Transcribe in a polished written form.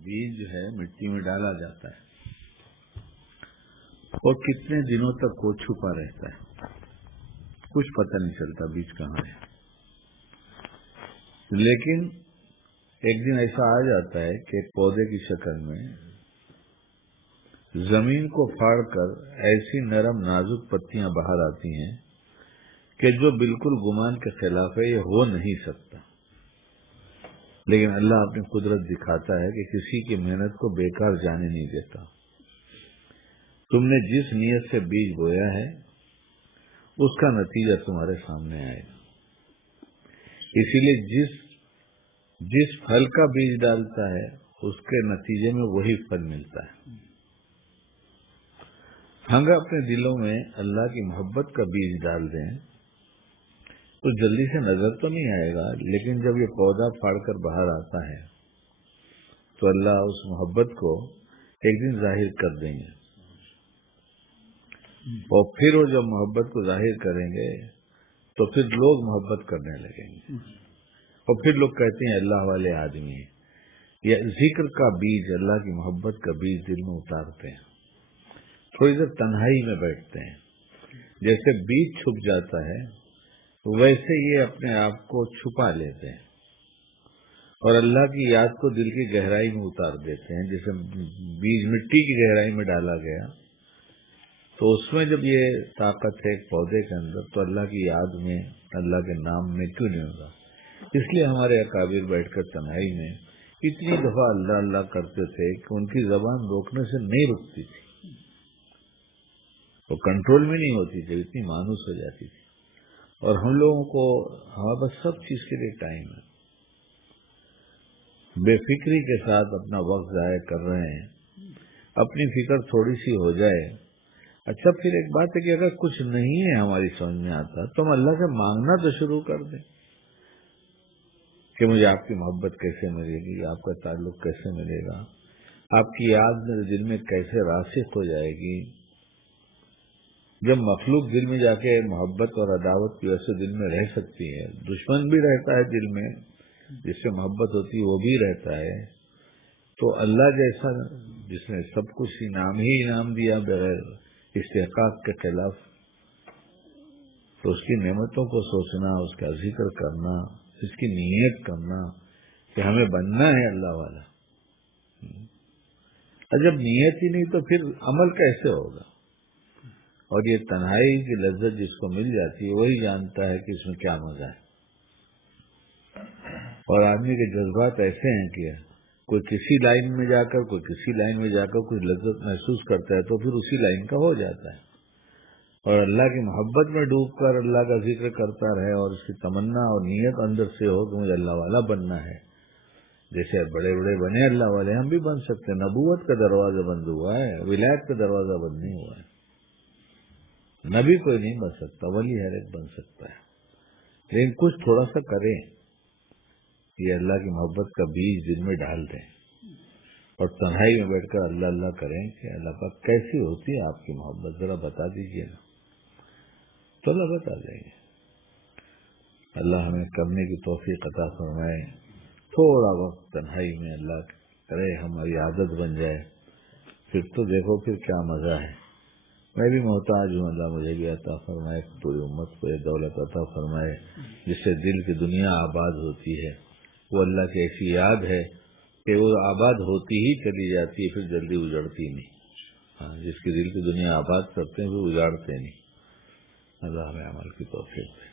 बीज जो है मिट्टी में डाला जाता है और कितने दिनों तक वो छुपा रहता है, कुछ पता नहीं चलता बीज कहाँ है। लेकिन एक दिन ऐसा आ जाता है कि एक पौधे की शक्ल में जमीन को फाड़कर ऐसी नरम नाजुक पत्तियां बाहर आती हैं कि जो बिल्कुल गुमान के खिलाफ है, ये हो नहीं सकता। लेकिन अल्लाह अपनी कुदरत दिखाता है कि किसी की मेहनत को बेकार जाने नहीं देता। तुमने जिस नीयत से बीज बोया है उसका नतीजा तुम्हारे सामने आएगा। इसीलिए जिस फल का बीज डालता है उसके नतीजे में वही फल मिलता है। हम अपने दिलों में अल्लाह की मोहब्बत का बीज डाल दें तो जल्दी से नजर तो नहीं आएगा, लेकिन जब ये पौधा फाड़कर बाहर आता है तो अल्लाह उस मोहब्बत को एक दिन जाहिर कर देंगे। और फिर वो जब मोहब्बत को जाहिर करेंगे तो फिर लोग मोहब्बत करने लगेंगे और फिर लोग कहते हैं अल्लाह वाले आदमी हैं। या जिक्र का बीज, अल्लाह की मोहब्बत का बीज दिल में उतारते हैं, थोड़ी देर तन्हाई में बैठते हैं। जैसे बीज छुप जाता है वैसे ये अपने आप को छुपा लेते हैं और अल्लाह की याद को दिल की गहराई में उतार देते हैं। जैसे बीज मिट्टी की गहराई में डाला गया तो उसमें जब ये ताकत है एक पौधे के अंदर, तो अल्लाह की याद में, अल्लाह के नाम में क्यों नहीं होगा। इसलिए हमारे अकाबिर बैठकर तन्हाई में इतनी दफा अल्लाह अल्लाह करते थे कि उनकी जबान रोकने से नहीं रुकती थी, वो कंट्रोल में नहीं होती थी, इतनी मानूस हो जाती थी। और हम लोगों को हमारे पास सब चीज के लिए टाइम है, बेफिक्री के साथ अपना वक्त जाया कर रहे हैं। अपनी फिक्र थोड़ी सी हो जाए। अच्छा, फिर एक बात है कि अगर कुछ नहीं है हमारी समझ में आता तो हम अल्लाह से मांगना तो शुरू कर दें कि मुझे आपकी मोहब्बत कैसे मिलेगी, आपका ताल्लुक कैसे मिलेगा, आपकी याद मेरे दिल में कैसे रासिख हो जाएगी। जब मखलूक दिल में जाके मोहब्बत और अदावत की वजह से दिल में रह सकती है, दुश्मन भी रहता है दिल में जिससे मोहब्बत होती है, वो भी रहता है, तो अल्लाह जैसा जिसने सब कुछ इनाम ही इनाम दिया बगैर इस्तेहकाक के खिलाफ, तो उसकी नेमतों को सोचना, उसका जिक्र करना, इसकी नीयत करना कि हमें बनना है अल्लाह वाला। और जब नीयत ही नहीं तो फिर अमल कैसे होगा। और ये तन्हाई की लज्जत जिसको मिल जाती है वही जानता है कि इसमें क्या मजा है। और आदमी के जज्बात ऐसे हैं कि कोई किसी लाइन में जाकर, कोई किसी लाइन में जाकर कुछ लज्जत महसूस करता है तो फिर उसी लाइन का हो जाता है। और अल्लाह की मोहब्बत में डूबकर अल्लाह का जिक्र करता रहे और उसकी तमन्ना और नीयत अंदर से हो कि मुझे अल्लाह वाला बनना है। जैसे बड़े बड़े बने अल्लाह वाले, हम भी बन सकते हैं। नबूवत का दरवाजा बंद हुआ है, विलायत का दरवाजा बंद नहीं हुआ है। नबी कोई नहीं बन सकता, वली हर एक बन सकता है। लेकिन कुछ थोड़ा सा करें, ये अल्लाह की मोहब्बत का बीज दिल में डाल दें और तन्हाई में बैठकर अल्लाह अल्लाह करें कि अल्लाह पाक कैसी होती है आपकी मोहब्बत, जरा बता दीजिए ना। तो अल्लाह बता देंगे। अल्लाह हमें करने की तौफीक अता फरमाए। थोड़ा वक्त तन्हाई में अल्लाह करे, हमारी आदत बन जाए, फिर तो देखो फिर क्या मजा है। मैं भी मोहताज हूँ, अल्लाह मुझे भी अता फरमाए, पूरी उम्मत को ये दौलत अता फरमाए जिससे दिल की दुनिया आबाद होती है। वो अल्लाह की ऐसी याद है कि वो आबाद होती ही चली जाती है, फिर जल्दी उजड़ती नहीं। हाँ, जिसकी दिल की दुनिया आबाद करते हैं वो उजाड़ते नहीं। अल्लाह हमें अमल की तौफीक दे।